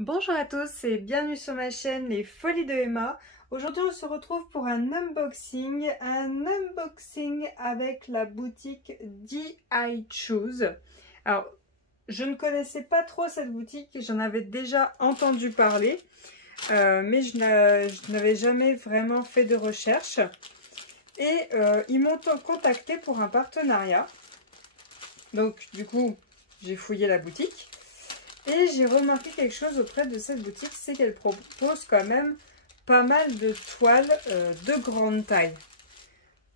Bonjour à tous et bienvenue sur ma chaîne Les Folies de Emma. Aujourd'hui on se retrouve pour un unboxing avec la boutique D.I. Choose. Alors je ne connaissais pas trop cette boutique, j'en avais déjà entendu parler, mais je n'avais jamais vraiment fait de recherche. Et ils m'ont contacté pour un partenariat. Donc du coup j'ai fouillé la boutique. Et j'ai remarqué quelque chose auprès de cette boutique, c'est qu'elle propose quand même pas mal de toiles de grande taille.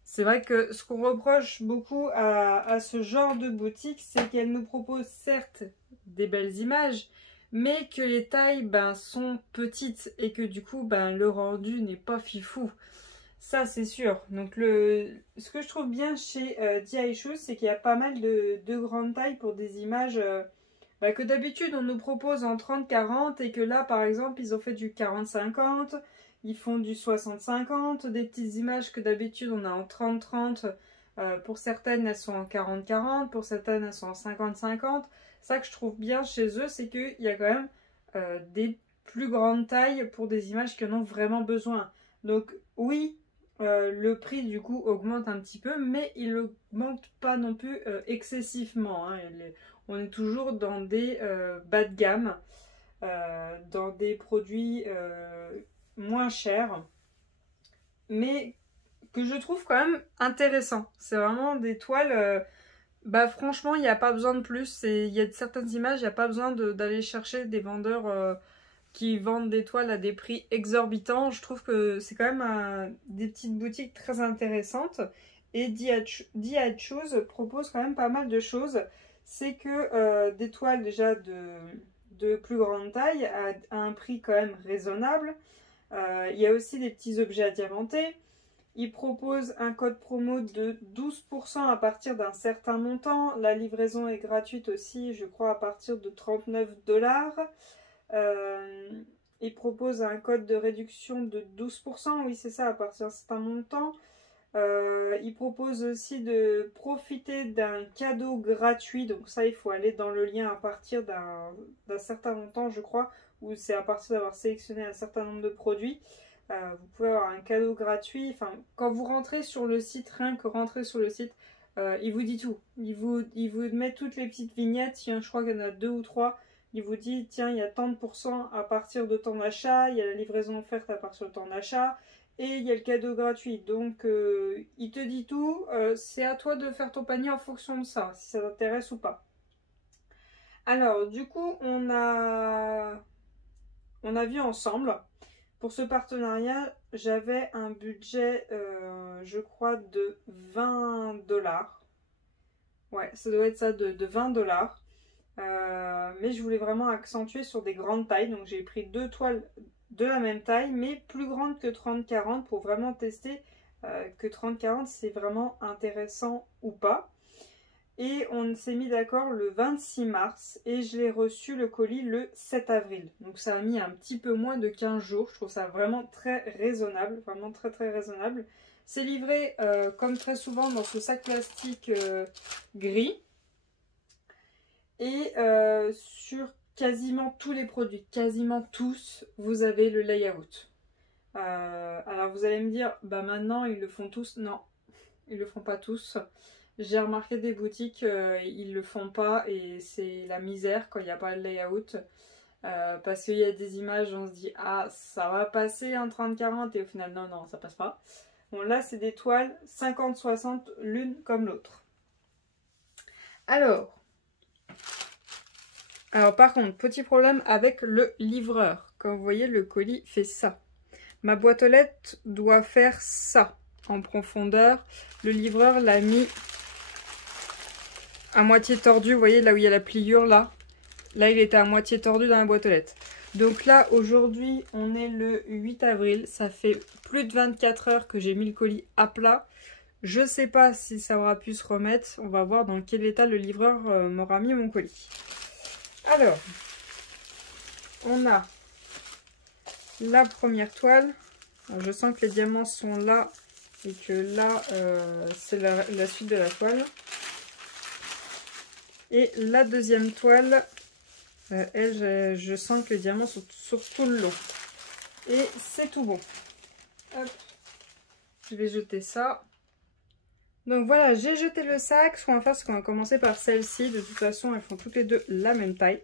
C'est vrai que ce qu'on reproche beaucoup à ce genre de boutique, c'est qu'elle nous propose certes des belles images, mais que les tailles sont petites et que du coup le rendu n'est pas fifou. Ça c'est sûr. Donc ce que je trouve bien chez D.I. Choose, c'est qu'il y a pas mal de grandes tailles pour des images... que d'habitude on nous propose en 30-40 et que là par exemple ils ont fait du 40-50, ils font du 60-50, des petites images que d'habitude on a en 30-30, pour certaines elles sont en 40-40, pour certaines elles sont en 50-50. Ça que je trouve bien chez eux, c'est qu'il y a quand même des plus grandes tailles pour des images qui en ont vraiment besoin. Donc oui, le prix du coup augmente un petit peu, mais il augmente pas non plus excessivement, hein. On est toujours dans des bas de gamme, dans des produits moins chers, mais que je trouve quand même intéressants. C'est vraiment des toiles, franchement, il n'y a pas besoin de plus. Il y a certaines images, il n'y a pas besoin d'aller chercher des vendeurs qui vendent des toiles à des prix exorbitants. Je trouve que c'est quand même des petites boutiques très intéressantes. Et D.I. Choose propose quand même pas mal de choses. C'est que des toiles déjà de plus grande taille à un prix quand même raisonnable. Il y a aussi des petits objets à diamanter. Ils proposent un code promo de 12% à partir d'un certain montant. La livraison est gratuite aussi, je crois, à partir de 39 $. Ils proposent un code de réduction de 12%, oui c'est ça, à partir d'un certain montant. Ils proposent aussi de profiter d'un cadeau gratuit, donc ça il faut aller dans le lien à partir d'un certain montant je crois, ou c'est à partir d'avoir sélectionné un certain nombre de produits. Vous pouvez avoir un cadeau gratuit, enfin quand vous rentrez sur le site, rien que rentrer sur le site, il vous dit tout, il vous met toutes les petites vignettes, je crois qu'il y en a 2 ou 3. Il vous dit tiens il y a tant de pourcents à partir de ton achat, il y a la livraison offerte à partir de ton achat. Et il y a le cadeau gratuit, donc il te dit tout, c'est à toi de faire ton panier en fonction de ça, si ça t'intéresse ou pas. Alors du coup on a vu ensemble, pour ce partenariat j'avais un budget je crois de 20 $. Ouais, ça doit être ça, de 20 $. Mais je voulais vraiment accentuer sur des grandes tailles, donc j'ai pris 2 toiles de la même taille mais plus grandes que 30-40 pour vraiment tester que 30-40 c'est vraiment intéressant ou pas. Et on s'est mis d'accord le 26 mars et je l'ai reçu le colis le 7 avril. Donc ça a mis un petit peu moins de 15 jours. Je trouve ça vraiment très raisonnable, vraiment très très raisonnable. C'est livré comme très souvent dans ce sac plastique gris. Et sur quasiment tous les produits, quasiment tous, vous avez le layout. Alors vous allez me dire, maintenant ils le font tous. Non, ils le font pas tous. J'ai remarqué des boutiques, ils le font pas et c'est la misère quand il n'y a pas le layout. Parce qu'il y a des images, on se dit, ah ça va passer en 30-40 et au final non, non, ça passe pas. Bon là c'est des toiles 50-60 l'une comme l'autre. Alors par contre, petit problème avec le livreur. Comme vous voyez, le colis fait ça. Ma boîte aux lettres doit faire ça en profondeur. Le livreur l'a mis à moitié tordu. Vous voyez là où il y a la pliure là. Là, il était à moitié tordu dans la boîte aux lettres. Donc là, aujourd'hui, on est le 8 avril. Ça fait plus de 24 heures que j'ai mis le colis à plat. Je ne sais pas si ça aura pu se remettre. On va voir dans quel état le livreur m'aura mis mon colis. Alors, on a la première toile. Alors, je sens que les diamants sont là et que là, c'est la suite de la toile. Et la deuxième toile, Elle, je sens que les diamants sont sur tout le long. Et c'est tout bon. Hop. Je vais jeter ça. Donc voilà, j'ai jeté le sac. Ce qu'on va faire, c'est qu'on va commencer par celle-ci. De toute façon, elles font toutes les deux la même taille.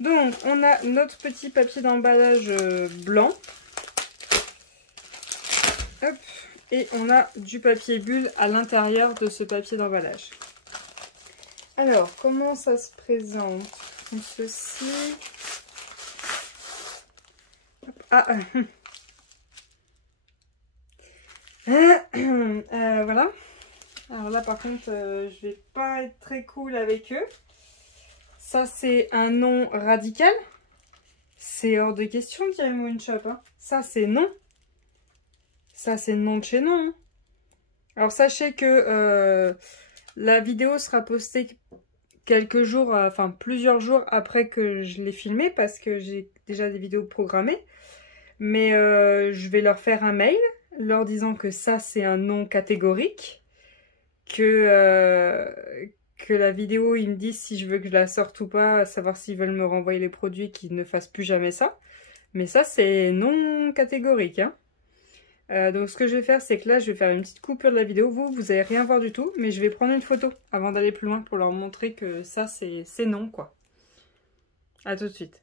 Donc, on a notre petit papier d'emballage blanc. Hop. Et on a du papier bulle à l'intérieur de ce papier d'emballage. Alors, comment ça se présente? Comme ceci. Hop. Ah, voilà. Alors là, par contre, je vais pas être très cool avec eux. Ça, c'est un non radical. C'est hors de question, dirait Moonshop. Hein. Ça, c'est non. Ça, c'est non de chez non. Hein. Alors, sachez que la vidéo sera postée quelques jours, enfin plusieurs jours après que je l'ai filmée parce que j'ai déjà des vidéos programmées. Mais je vais leur faire un mail leur disant que ça, c'est un non catégorique. Que la vidéo, ils me disent si je veux que je la sorte ou pas, à savoir s'ils veulent me renvoyer les produits, qu'ils ne fassent plus jamais ça. Mais ça, c'est non catégorique. Hein. Donc ce que je vais faire, c'est que là, je vais faire une petite coupure de la vidéo. Vous allez rien voir du tout, mais je vais prendre une photo avant d'aller plus loin pour leur montrer que ça, c'est non, quoi. À tout de suite.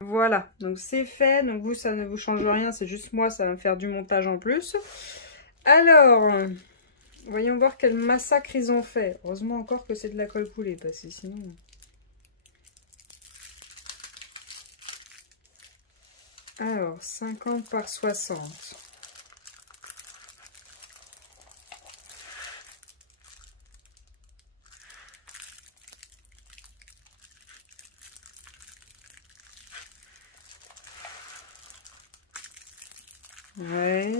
Voilà, donc c'est fait. Donc vous, ça ne vous change rien, c'est juste moi, ça va me faire du montage en plus. Alors... voyons voir quel massacre ils ont fait. Heureusement encore que c'est de la colle coulée, parce que sinon... Alors, 50 par 60. Ouais.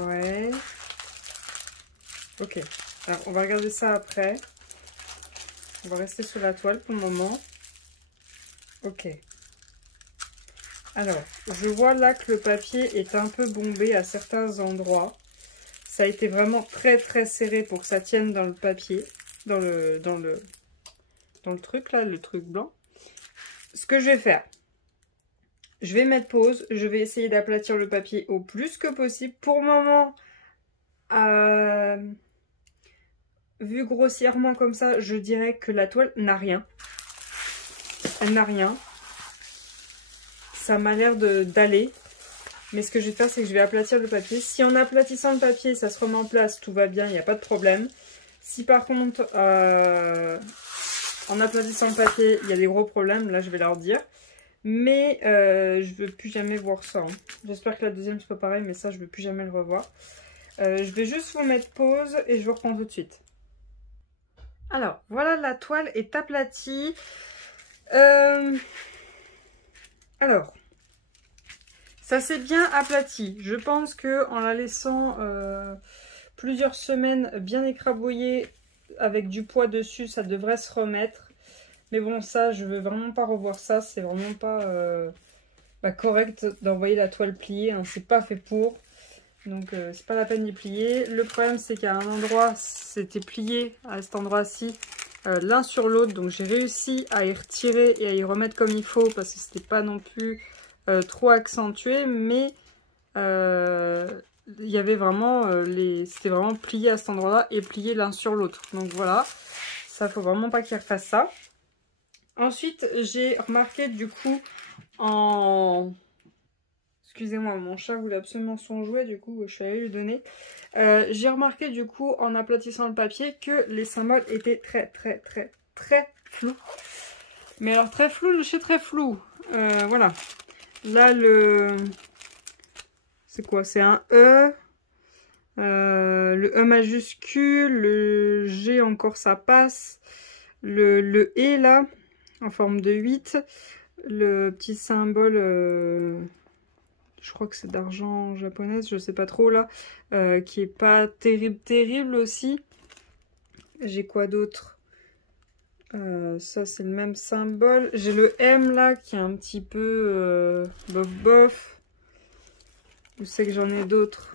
Ouais. Ok. Alors, on va regarder ça après. On va rester sur la toile pour le moment. Ok. Alors, je vois là que le papier est un peu bombé à certains endroits. Ça a été vraiment très très serré pour que ça tienne dans le papier. Dans le truc là, le truc blanc. Ce que je vais faire... je vais mettre pause, je vais essayer d'aplatir le papier au plus que possible. Pour le moment, vu grossièrement comme ça, je dirais que la toile n'a rien. Elle n'a rien. Ça m'a l'air d'aller. Mais ce que je vais faire, c'est que je vais aplatir le papier. Si en aplatissant le papier, ça se remet en place, tout va bien, il n'y a pas de problème. Si par contre, en aplatissant le papier, il y a des gros problèmes, là je vais leur dire. Mais je veux plus jamais voir ça. Hein. J'espère que la deuxième sera pareil, mais ça, je veux plus jamais le revoir. Je vais juste vous mettre pause et je vous reprends tout de suite. Alors, voilà, la toile est aplatie. Alors, ça s'est bien aplati. Je pense que en la laissant plusieurs semaines bien écrabouillée avec du poids dessus, ça devrait se remettre. Mais bon, ça, je veux vraiment pas revoir ça. C'est vraiment pas correct d'envoyer la toile pliée. Hein. C'est pas fait pour. Donc, c'est pas la peine d'y plier. Le problème, c'est qu'à un endroit, c'était plié à cet endroit-ci, l'un sur l'autre. Donc, j'ai réussi à y retirer et à y remettre comme il faut parce que c'était pas non plus trop accentué. Mais il y avait vraiment c'était vraiment plié à cet endroit-là et plié l'un sur l'autre. Donc, voilà. Ça, faut vraiment pas qu'il refasse ça. Ensuite, j'ai remarqué du coup en... excusez-moi, mon chat voulait absolument son jouet, du coup je suis allée lui donner. J'ai remarqué du coup en aplatissant le papier que les symboles étaient très flous. Mais alors très flou de chez très flou. Voilà. Là le... c'est quoi? C'est un E. Le E majuscule, le G encore ça passe. Le E là, en forme de 8. Le petit symbole... je crois que c'est d'argent japonaise, je sais pas trop là, qui est pas terrible aussi. J'ai quoi d'autre? Ça c'est le même symbole. J'ai le M là qui est un petit peu bof. Je sais que j'en ai d'autres.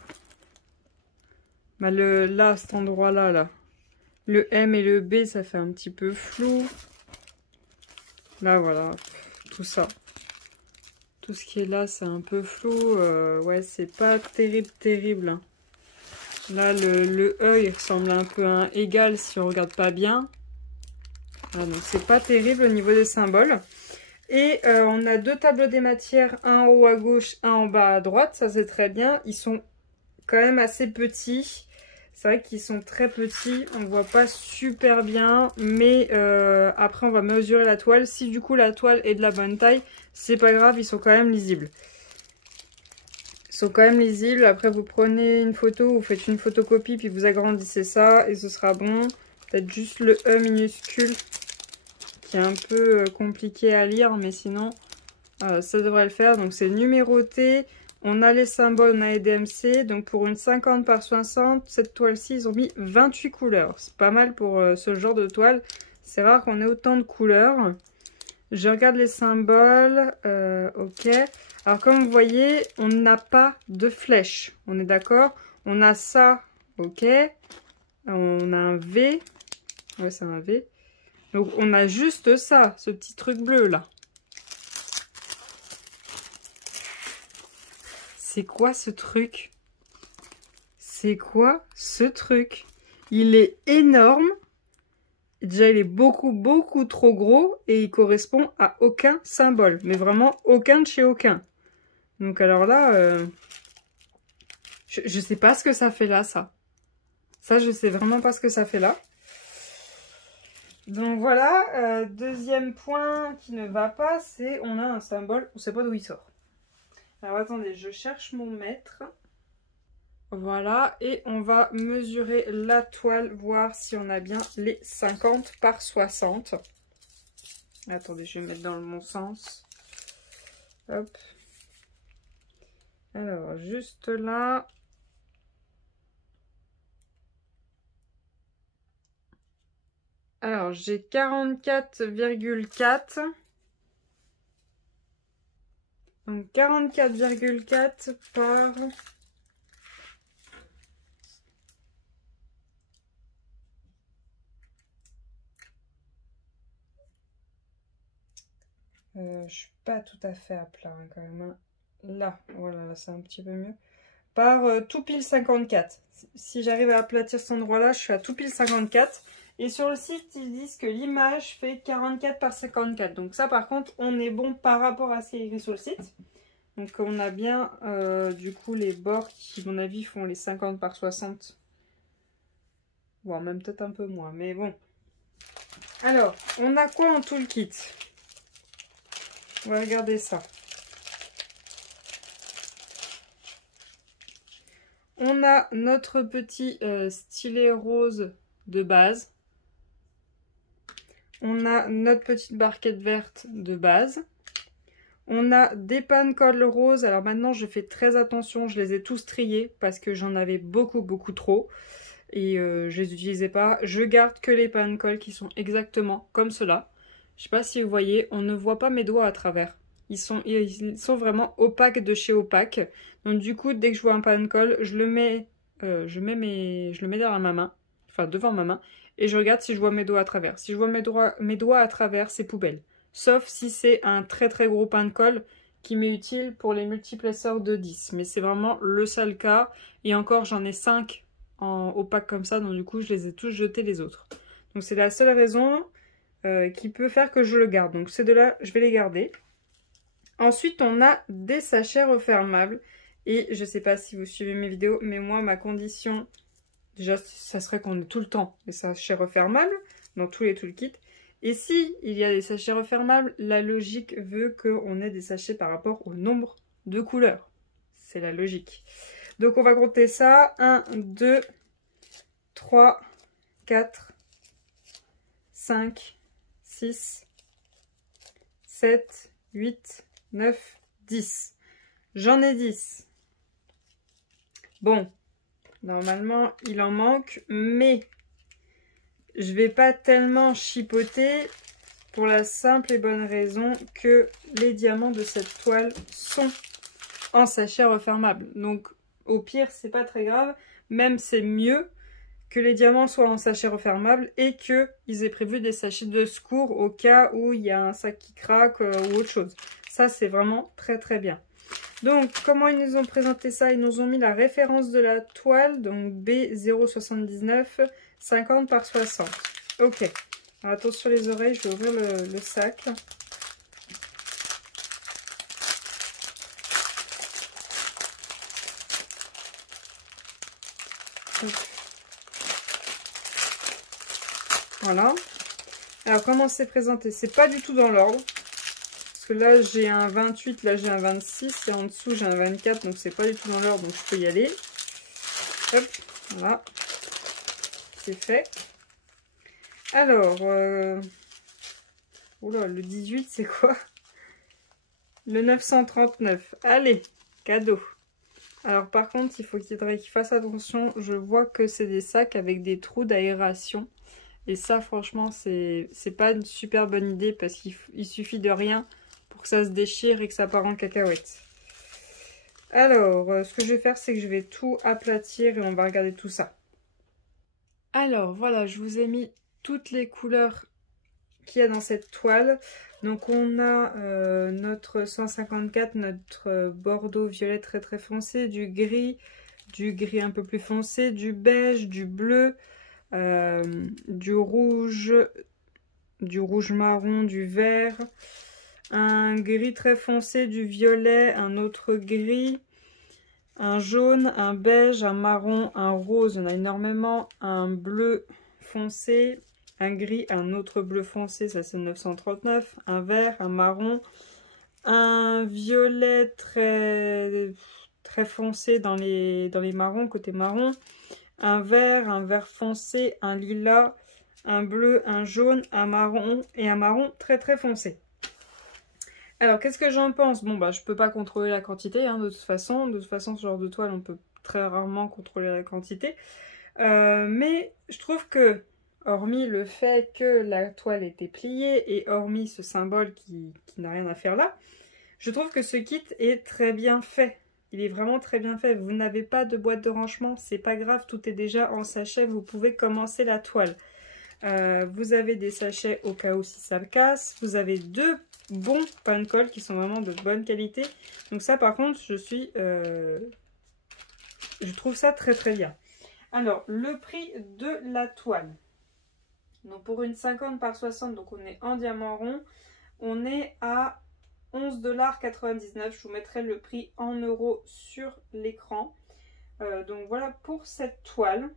Bah là, cet endroit là, Le M et le B, ça fait un petit peu flou. Là, voilà, tout ça. Tout ce qui est là, c'est un peu flou. Ouais, c'est pas terrible, terrible. Hein. Là, le E, il ressemble un peu à un égal si on regarde pas bien. Voilà, donc c'est pas terrible au niveau des symboles. Et on a deux tableaux des matières, un en haut à gauche, un en bas à droite. Ça, c'est très bien. Ils sont quand même assez petits. C'est vrai qu'ils sont très petits. On ne voit pas super bien. Mais après, on va mesurer la toile. Si du coup, la toile est de la bonne taille, c'est pas grave. Ils sont quand même lisibles. Ils sont quand même lisibles. Après, vous prenez une photo, vous faites une photocopie, puis vous agrandissez ça. Et ce sera bon. Peut-être juste le E minuscule qui est un peu compliqué à lire, mais sinon ça devrait le faire. Donc c'est numéroté, on a les symboles, on a les DMC, donc pour une 50 par 60, cette toile-ci, ils ont mis 28 couleurs. C'est pas mal pour ce genre de toile, c'est rare qu'on ait autant de couleurs. Je regarde les symboles, ok. Alors comme vous voyez, on n'a pas de flèche, on est d'accord? On a ça, ok. On a un V, ouais c'est un V. Donc on a juste ça, ce petit truc bleu là. C'est quoi ce truc? C'est quoi ce truc? Il est énorme. Déjà il est beaucoup trop gros et il correspond à aucun symbole. Mais vraiment aucun de chez aucun. Donc alors là, je sais pas ce que ça fait là, ça. Ça je sais vraiment pas ce que ça fait là. Donc voilà, deuxième point qui ne va pas, c'est on a un symbole, on ne sait pas d'où il sort. Alors attendez, je cherche mon mètre. Voilà, et on va mesurer la toile, voir si on a bien les 50 par 60. Attendez, je vais mettre dans le bon sens. Hop. Alors, juste là. Alors, j'ai 44,4. Donc, 44,4 par... je suis pas tout à fait à plat hein, quand même. Hein. Là, voilà, là, c'est un petit peu mieux. Par tout pile 54. Si j'arrive à aplatir cet endroit-là, je suis à tout pile 54. Et sur le site, ils disent que l'image fait 44 par 54. Donc ça, par contre, on est bon par rapport à ce qui est écrit sur le site. Donc on a bien, du coup, les bords qui, à mon avis, font les 50 par 60. Voire même peut-être un peu moins, mais bon. Alors, on a quoi en toolkit? On va regarder ça. On a notre petit stylet rose de base. On a notre petite barquette verte de base. On a des pan-cols roses. Alors maintenant, je fais très attention. Je les ai tous triés parce que j'en avais beaucoup trop. Et je les utilisais pas. Je garde que les pan-cols qui sont exactement comme cela. Je sais pas si vous voyez, on ne voit pas mes doigts à travers. Ils sont vraiment opaques de chez opaque. Donc du coup, dès que je vois un pan-col, je le mets derrière ma main. Enfin, devant ma main. Et je regarde si je vois mes doigts à travers. Si je vois mes doigts à travers, c'est poubelle. Sauf si c'est un très gros pan-col qui m'est utile pour les multiples essors de 10. Mais c'est vraiment le seul cas. Et encore, j'en ai 5 en opaque comme ça. Donc du coup, je les ai tous jetés les autres. Donc c'est la seule raison qui peut faire que je le garde. Donc ces deux-là, je vais les garder. Ensuite, on a des sachets refermables. Et je ne sais pas si vous suivez mes vidéos, mais moi, ma condition... Déjà, ça serait qu'on ait tout le temps des sachets refermables dans tous les toolkits. Et si il y a des sachets refermables, la logique veut qu'on ait des sachets par rapport au nombre de couleurs. C'est la logique. Donc on va compter ça. 1, 2, 3, 4, 5, 6, 7, 8, 9, 10. J'en ai 10. Bon. Normalement, il en manque, mais je vais pas tellement chipoter pour la simple et bonne raison que les diamants de cette toile sont en sachet refermable. Donc, au pire, c'est pas très grave. Même, c'est mieux que les diamants soient en sachet refermable et qu'ils aient prévu des sachets de secours au cas où il y a un sac qui craque ou autre chose. Ça, c'est vraiment très très bien. Donc, comment ils nous ont présenté ça? Ils nous ont mis la référence de la toile, donc B079, 50 par 60. Ok. Alors, attention les oreilles, je vais ouvrir le sac. Voilà. Alors, comment c'est présenté? C'est pas du tout dans l'ordre. Parce que là, j'ai un 28, là, j'ai un 26. Et en dessous, j'ai un 24. Donc, c'est pas du tout dans l'ordre. Donc, je peux y aller. Hop, voilà. C'est fait. Alors, oula, le 18, c'est quoi? Le 939. Allez, cadeau. Alors, par contre, il faudrait qu'il fasse attention. Je vois que c'est des sacs avec des trous d'aération. Et ça, franchement, c'est pas une super bonne idée parce qu'il suffit de rien pour que ça se déchire et que ça part en cacahuète. Alors, ce que je vais faire, c'est que je vais tout aplatir et on va regarder tout ça. Alors, voilà, je vous ai mis toutes les couleurs qu'il y a dans cette toile. Donc, on a notre 154, notre bordeaux violet très très foncé, du gris un peu plus foncé, du beige, du bleu, du rouge marron, du vert, un gris très foncé, du violet, un autre gris, un jaune, un beige, un marron, un rose, on a énormément, un bleu foncé, un gris, un autre bleu foncé, ça c'est 939, un vert, un marron, un violet très foncé dans les marrons, côté marron, un vert foncé, un lilas, un bleu, un jaune, un marron et un marron très très foncé. Alors, qu'est-ce que j'en pense? Bon, bah, je peux pas contrôler la quantité, hein, de toute façon. De toute façon, ce genre de toile, on peut très rarement contrôler la quantité. Mais je trouve que, hormis le fait que la toile était pliée et hormis ce symbole qui n'a rien à faire là, je trouve que ce kit est très bien fait. Il est vraiment très bien fait. Vous n'avez pas de boîte de rangement, c'est pas grave, tout est déjà en sachet. Vous pouvez commencer la toile. Vous avez des sachets au cas où si ça casse. Vous avez deux bons pain de colle qui sont vraiment de bonne qualité. Donc ça par contre, je trouve ça très très bien. Alors, le prix de la toile. Donc pour une 50 par 60, donc on est en diamant rond, on est à 11,99 $. Je vous mettrai le prix en euros sur l'écran. Donc voilà pour cette toile.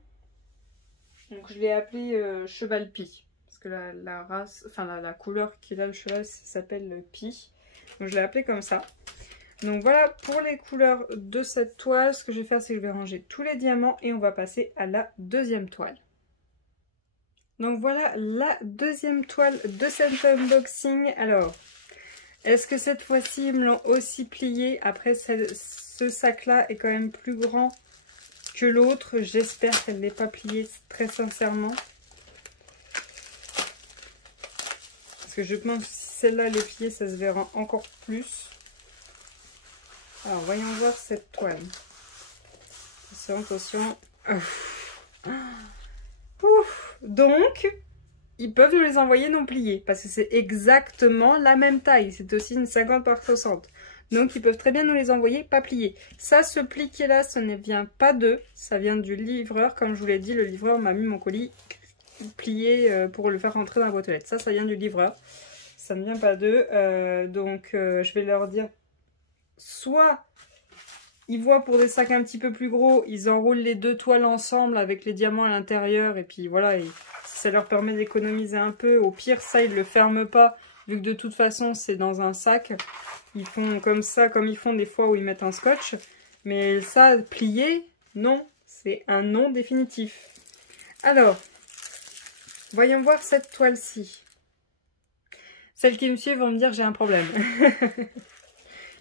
Donc je l'ai appelé cheval pie. Parce que la race, enfin la couleur qu'il a le cheval s'appelle le pie. Donc je l'ai appelé comme ça. Donc voilà pour les couleurs de cette toile. Ce que je vais faire, c'est que je vais ranger tous les diamants et on va passer à la deuxième toile. Donc voilà la deuxième toile de cet unboxing. Alors, est-ce que cette fois-ci ils me l'ont aussi plié? Après, ce sac-là est quand même plus grand que l'autre. J'espère qu'elle n'est pas pliée, très sincèrement. Parce que je pense que celle-là, elle est pliée, ça se verra encore plus. Alors, voyons voir cette toile. Attention. Ouf. Donc, ils peuvent nous les envoyer non pliés. Parce que c'est exactement la même taille. C'est aussi une 50 par 60. Donc, ils peuvent très bien nous les envoyer pas pliés. Ça, ce pli qui est là, ça ne vient pas d'eux. Ça vient du livreur. Comme je vous l'ai dit, le livreur m'a mis mon colis plié pour le faire rentrer dans la boîte aux lettres. Ça vient du livreur. Ça ne vient pas d'eux. Donc, je vais leur dire... Soit ils voient pour des sacs un petit peu plus gros, ils enroulent les deux toiles ensemble avec les diamants à l'intérieur. Et puis voilà, et ça leur permet d'économiser un peu. Au pire, ça, ils ne le ferment pas. Vu que de toute façon, c'est dans un sac. Ils font comme ça, comme ils font des fois où ils mettent un scotch. Mais ça, plié, non. C'est un non définitif. Alors, voyons voir cette toile-ci. Celles qui me suivent vont me dire j'ai un problème.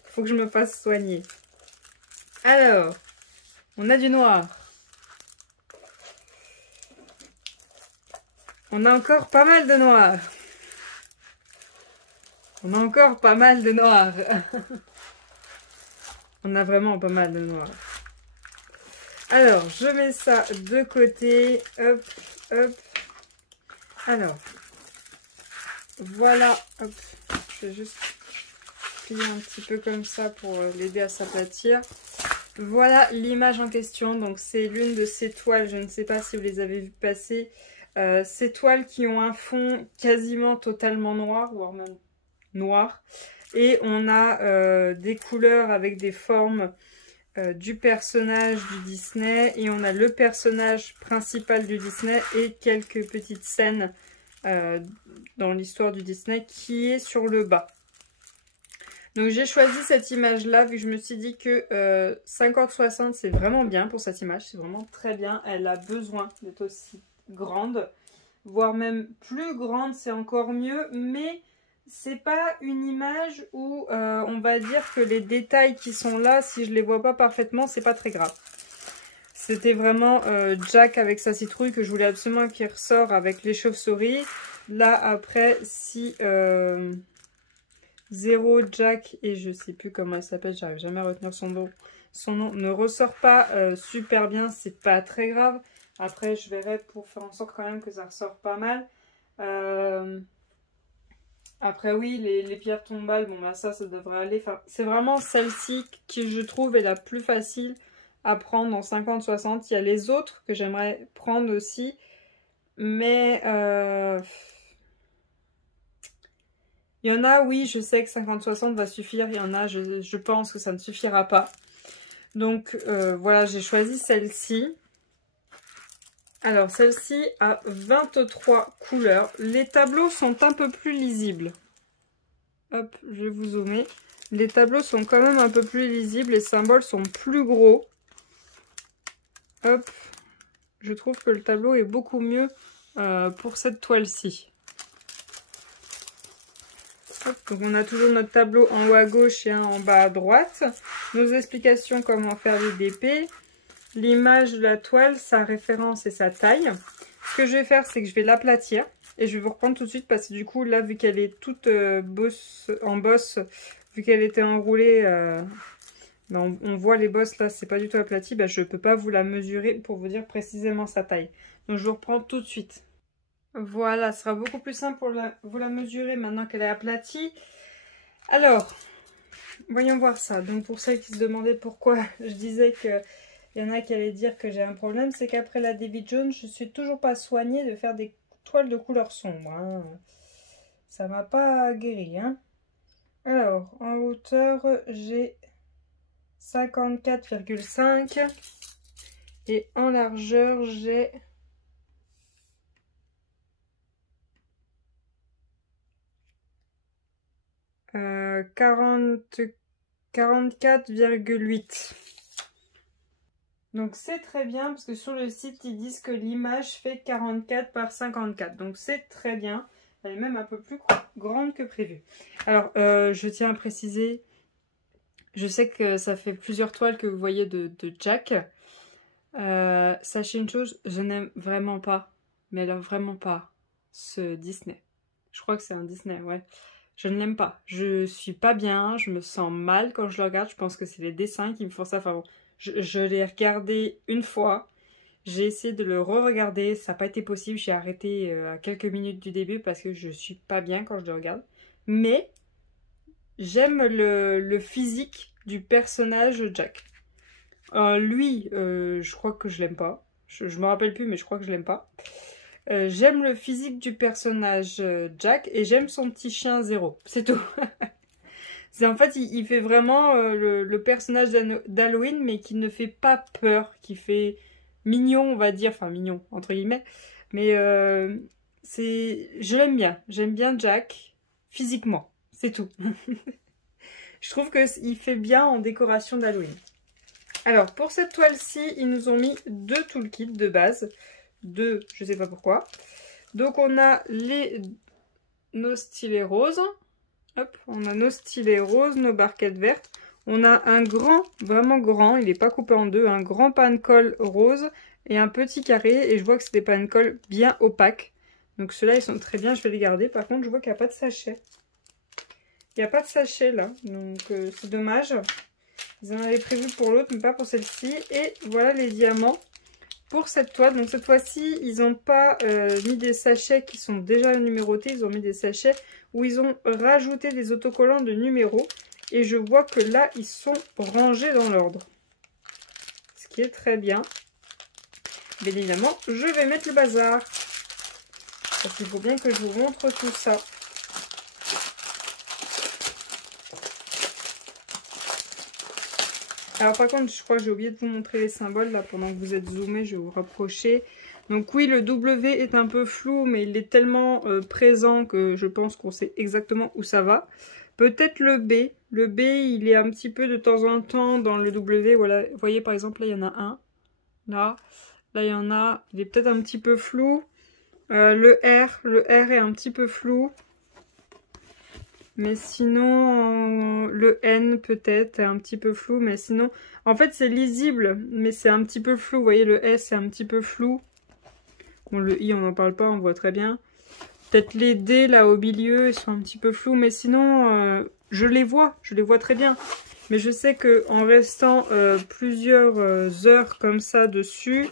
Faut que je me fasse soigner. Alors, on a du noir. On a encore pas mal de noir. On a encore pas mal de noir. On a vraiment pas mal de noir. Alors, je mets ça de côté. Hop, hop. Alors, voilà. Hop, je vais juste plier un petit peu comme ça pour l'aider à s'aplatir. Voilà l'image en question. Donc, c'est l'une de ces toiles. Je ne sais pas si vous les avez vues passer. Ces toiles qui ont un fond quasiment totalement noir, voire même noir. Et on a des couleurs avec des formes du personnage du Disney. Et on a le personnage principal du Disney et quelques petites scènes dans l'histoire du Disney qui est sur le bas. Donc j'ai choisi cette image-là vu que je me suis dit que 50-60 c'est vraiment bien pour cette image. C'est vraiment très bien. Elle a besoin d'être aussi grande. Voire même plus grande, c'est encore mieux. Mais c'est pas une image où on va dire que les détails qui sont là, si je les vois pas parfaitement, c'est pas très grave. C'était vraiment Jack avec sa citrouille que je voulais absolument qu'il ressort avec les chauves-souris. Là après, si Zéro, Jack et je sais plus comment elle s'appelle, j'arrive jamais à retenir son nom, ne ressort pas super bien, c'est pas très grave. Après je verrai pour faire en sorte quand même que ça ressort pas mal. Après oui, les pierres tombales, bon bah ça devrait aller. Enfin, c'est vraiment celle-ci qui je trouve est la plus facile à prendre en 50-60. Il y a les autres que j'aimerais prendre aussi, mais il y en a, oui, je sais que 50-60 va suffire. Il y en a, je pense que ça ne suffira pas. Donc voilà, j'ai choisi celle-ci. Alors celle-ci a 23 couleurs. Les tableaux sont un peu plus lisibles. Hop, je vais vous zoomer. Les tableaux sont quand même un peu plus lisibles. Les symboles sont plus gros. Hop, je trouve que le tableau est beaucoup mieux pour cette toile-ci. Donc on a toujours notre tableau en haut à gauche et un en bas à droite. Nos explications comment faire les DP. L'image de la toile, sa référence et sa taille. Ce que je vais faire, c'est que je vais l'aplatir. Et je vais vous reprendre tout de suite parce que du coup, là, vu qu'elle est toute en bosse, vu qu'elle était enroulée, ben on voit les bosses là, c'est pas du tout aplati. Ben, je ne peux pas vous la mesurer pour vous dire précisément sa taille. Donc je vous reprends tout de suite. Voilà, ce sera beaucoup plus simple pour vous la mesurer maintenant qu'elle est aplatie. Alors, voyons voir ça. Donc pour celles qui se demandaient pourquoi je disais que il y en a qui allaient dire que j'ai un problème, c'est qu'après la David Jones, je suis toujours pas soignée de faire des toiles de couleur sombre. Hein. Ça m'a pas guéri. Hein. Alors, en hauteur, j'ai 54,5 et en largeur, j'ai 44,8. Donc c'est très bien parce que sur le site ils disent que l'image fait 44 par 54. Donc c'est très bien. Elle est même un peu plus grande que prévu. Alors je tiens à préciser, je sais que ça fait plusieurs toiles que vous voyez de Jack. Sachez une chose, je n'aime vraiment pas, mais alors vraiment pas, ce Disney. Je crois que c'est un Disney, ouais. Je ne l'aime pas. Je suis pas bien, je me sens mal quand je le regarde. Je pense que c'est les dessins qui me font ça. Enfin bon, je l'ai regardé une fois. J'ai essayé de le re-regarder. Ça n'a pas été possible. J'ai arrêté à quelques minutes du début parce que je suis pas bien quand je le regarde. Mais j'aime le physique du personnage Jack. Lui, je crois que je l'aime pas. Je me rappelle plus, mais je crois que je l'aime pas. J'aime le physique du personnage Jack et j'aime son petit chien Zéro. C'est tout. En fait, il fait vraiment le personnage d'Halloween, mais qui ne fait pas peur, qui fait mignon, on va dire. Enfin, mignon, entre guillemets. Mais je l'aime bien. J'aime bien Jack, physiquement. C'est tout. Je trouve qu'il fait bien en décoration d'Halloween. Alors, pour cette toile-ci, ils nous ont mis 2 toolkits de base. 2, je sais pas pourquoi. Donc, on a nos stylets roses. Hop, on a nos stylets roses, nos barquettes vertes. On a un grand, vraiment grand, il n'est pas coupé en deux, un grand pan-colle rose et un petit carré. Et je vois que c'est des pan-colle bien opaques. Donc, ceux-là, ils sont très bien, je vais les garder. Par contre, je vois qu'il n'y a pas de sachet. Il n'y a pas de sachet là, donc c'est dommage. Ils en avaient prévu pour l'autre, mais pas pour celle-ci. Et voilà les diamants pour cette toile. Donc cette fois-ci, ils n'ont pas mis des sachets qui sont déjà numérotés. Ils ont mis des sachets où ils ont rajouté des autocollants de numéros. Et je vois que là, ils sont rangés dans l'ordre. Ce qui est très bien. Bien évidemment, je vais mettre le bazar. Parce qu'il faut bien que je vous montre tout ça. Alors par contre, je crois que j'ai oublié de vous montrer les symboles là pendant que vous êtes zoomé, je vais vous rapprocher. Donc oui, le W est un peu flou, mais il est tellement présent que je pense qu'on sait exactement où ça va. Peut-être le B. Le B, il est un petit peu de temps en temps dans le W. Voilà, vous voyez par exemple, là il y en a un. Là il y en a. Il est peut-être un petit peu flou. Le R est un petit peu flou. Mais sinon, le N peut-être est un petit peu flou. Mais sinon, en fait c'est lisible, mais c'est un petit peu flou. Vous voyez, le S est un petit peu flou. Bon, le I, on n'en parle pas, on voit très bien. Peut-être les D, là, au milieu, ils sont un petit peu flous. Mais sinon, je les vois très bien. Mais je sais qu'en restant plusieurs heures comme ça dessus,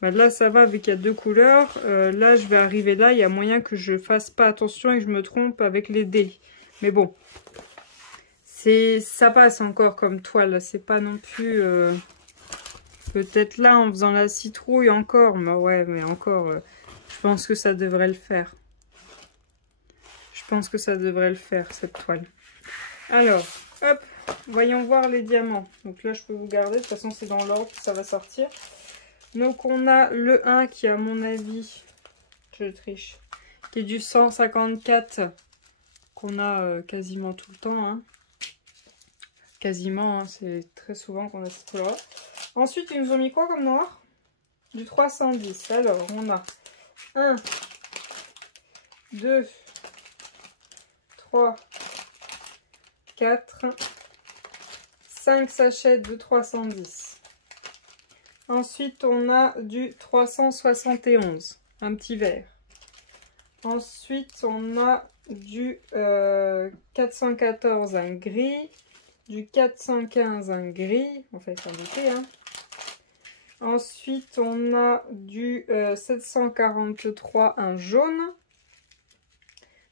bah là, ça va, vu qu'il y a deux couleurs. Là, je vais arriver là, il y a moyen que je fasse pas attention et que je me trompe avec les D. Mais bon, ça passe encore comme toile. C'est pas non plus... peut-être là, en faisant la citrouille encore. Bah ouais, mais encore, je pense que ça devrait le faire. Je pense que ça devrait le faire, cette toile. Alors, hop, voyons voir les diamants. Donc là, je peux vous garder. De toute façon, c'est dans l'ordre que ça va sortir. Donc, on a le 1 qui, à mon avis, je triche, qui est du 154, qu'on a quasiment tout le temps. Hein. Quasiment, hein, c'est très souvent qu'on a cette couleur-là. Ensuite, ils nous ont mis quoi comme noir? Du 310. Alors, on a 1, 2, 3, 4, 5 sachets de 310. Ensuite, on a du 371, un petit vert. Ensuite, on a du 414, un gris. Du 415, un gris. On fait un douter, hein. Ensuite, on a du 743, un jaune.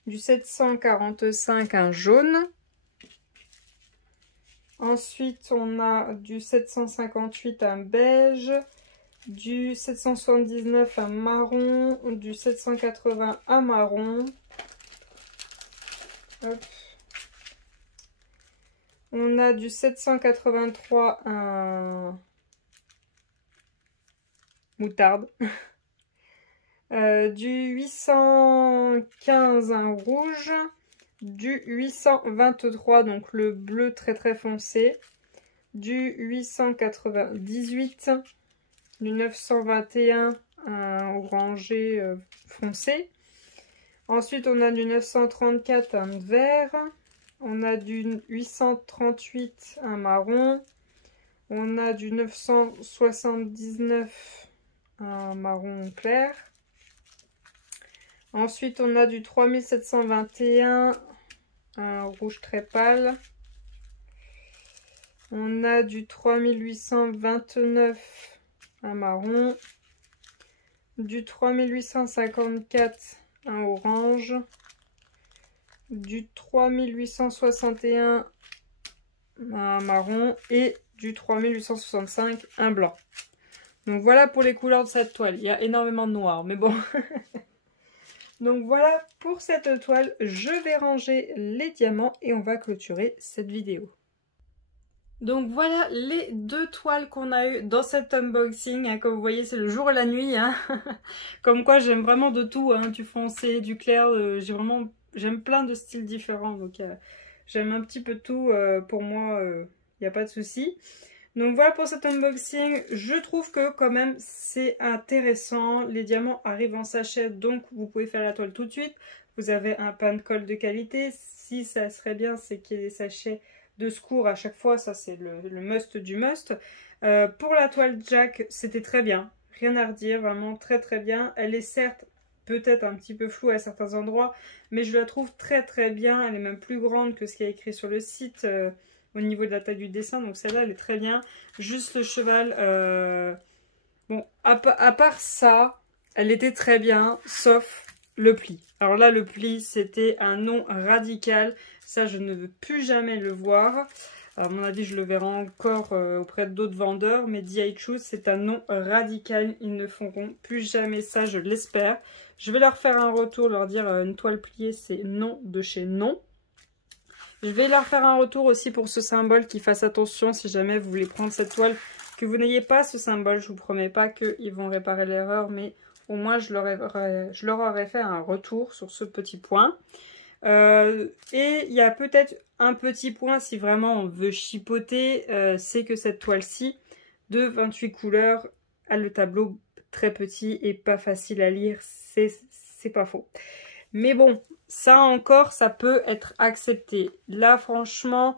Du 745, un jaune. Ensuite, on a du 758, un beige. Du 779, un marron. Du 780, un marron. Hop. On a du 783, un moutarde. Du 815, un rouge. Du 823, donc le bleu très très foncé. Du 898. Du 921, un orangé foncé. Ensuite, on a du 934, un vert. On a du 838, un marron. On a du 979, un marron clair. Ensuite, on a du 3721, un rouge très pâle. On a du 3829, un marron. Du 3854, un orange. Du 3861, un marron. Et du 3865, un blanc. Donc voilà pour les couleurs de cette toile. Il y a énormément de noir, mais bon. Donc voilà pour cette toile. Je vais ranger les diamants et on va clôturer cette vidéo. Donc voilà les deux toiles qu'on a eues dans cet unboxing. Hein. Comme vous voyez, c'est le jour et la nuit. Hein. Comme quoi, j'aime vraiment de tout. Hein. Du foncé, du clair. J'aime plein de styles différents. Donc j'aime un petit peu tout. Pour moi, il n'y a pas de souci. Donc voilà pour cet unboxing. Je trouve que quand même c'est intéressant. Les diamants arrivent en sachet. Donc vous pouvez faire la toile tout de suite. Vous avez un pain de colle de qualité. Si ça serait bien, c'est qu'il y ait des sachets de secours à chaque fois, ça c'est le must du must. Pour la toile Jack, c'était très bien, rien à redire, vraiment très très bien. Elle est certes peut-être un petit peu floue à certains endroits, mais je la trouve très très bien. Elle est même plus grande que ce qui est écrit sur le site. au niveau de la taille du dessin. Donc celle-là, elle est très bien. Juste le cheval, bon, à part ça, elle était très bien, sauf le pli. Alors là, le pli, c'était un non radical. Ça, je ne veux plus jamais le voir. À mon avis, je le verrai encore auprès d'autres vendeurs. Mais DI Choose, c'est un non radical. Ils ne feront plus jamais ça, je l'espère. Je vais leur faire un retour, leur dire une toile pliée, c'est non de chez non. Je vais leur faire un retour aussi pour ce symbole, qu'ils fassent attention si jamais vous voulez prendre cette toile, que vous n'ayez pas ce symbole. Je vous promets pas qu'ils vont réparer l'erreur, mais au moins je leur aurais fait un retour sur ce petit point. Et il y a peut-être un petit point si vraiment on veut chipoter, c'est que cette toile-ci de 28 couleurs a le tableau très petit et pas facile à lire, c'est pas faux. Mais bon, ça encore, ça peut être accepté. Là, franchement,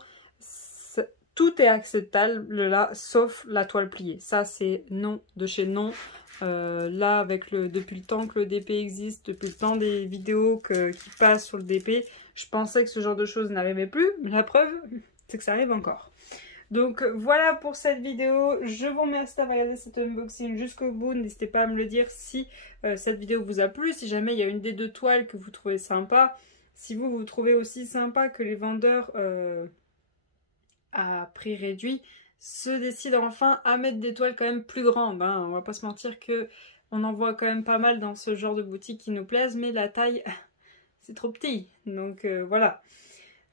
tout est acceptable là, sauf la toile pliée. Ça, c'est non de chez non. Là, avec depuis le temps que le DP existe, depuis le temps des vidéos qui passent sur le DP, je pensais que ce genre de choses n'arrivait plus. Mais la preuve, c'est que ça arrive encore. Donc voilà pour cette vidéo, je vous remercie d'avoir regardé cet unboxing jusqu'au bout. N'hésitez pas à me le dire si cette vidéo vous a plu, si jamais il y a une des deux toiles que vous trouvez sympa. Si vous trouvez aussi sympa que les vendeurs à prix réduit se décident enfin à mettre des toiles quand même plus grandes. Hein. On va pas se mentir que on en voit quand même pas mal dans ce genre de boutique qui nous plaisent, mais la taille, c'est trop petit. Donc voilà.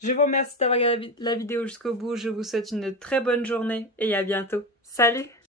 Je vous remercie d'avoir regardé la vidéo jusqu'au bout. Je vous souhaite une très bonne journée et à bientôt. Salut!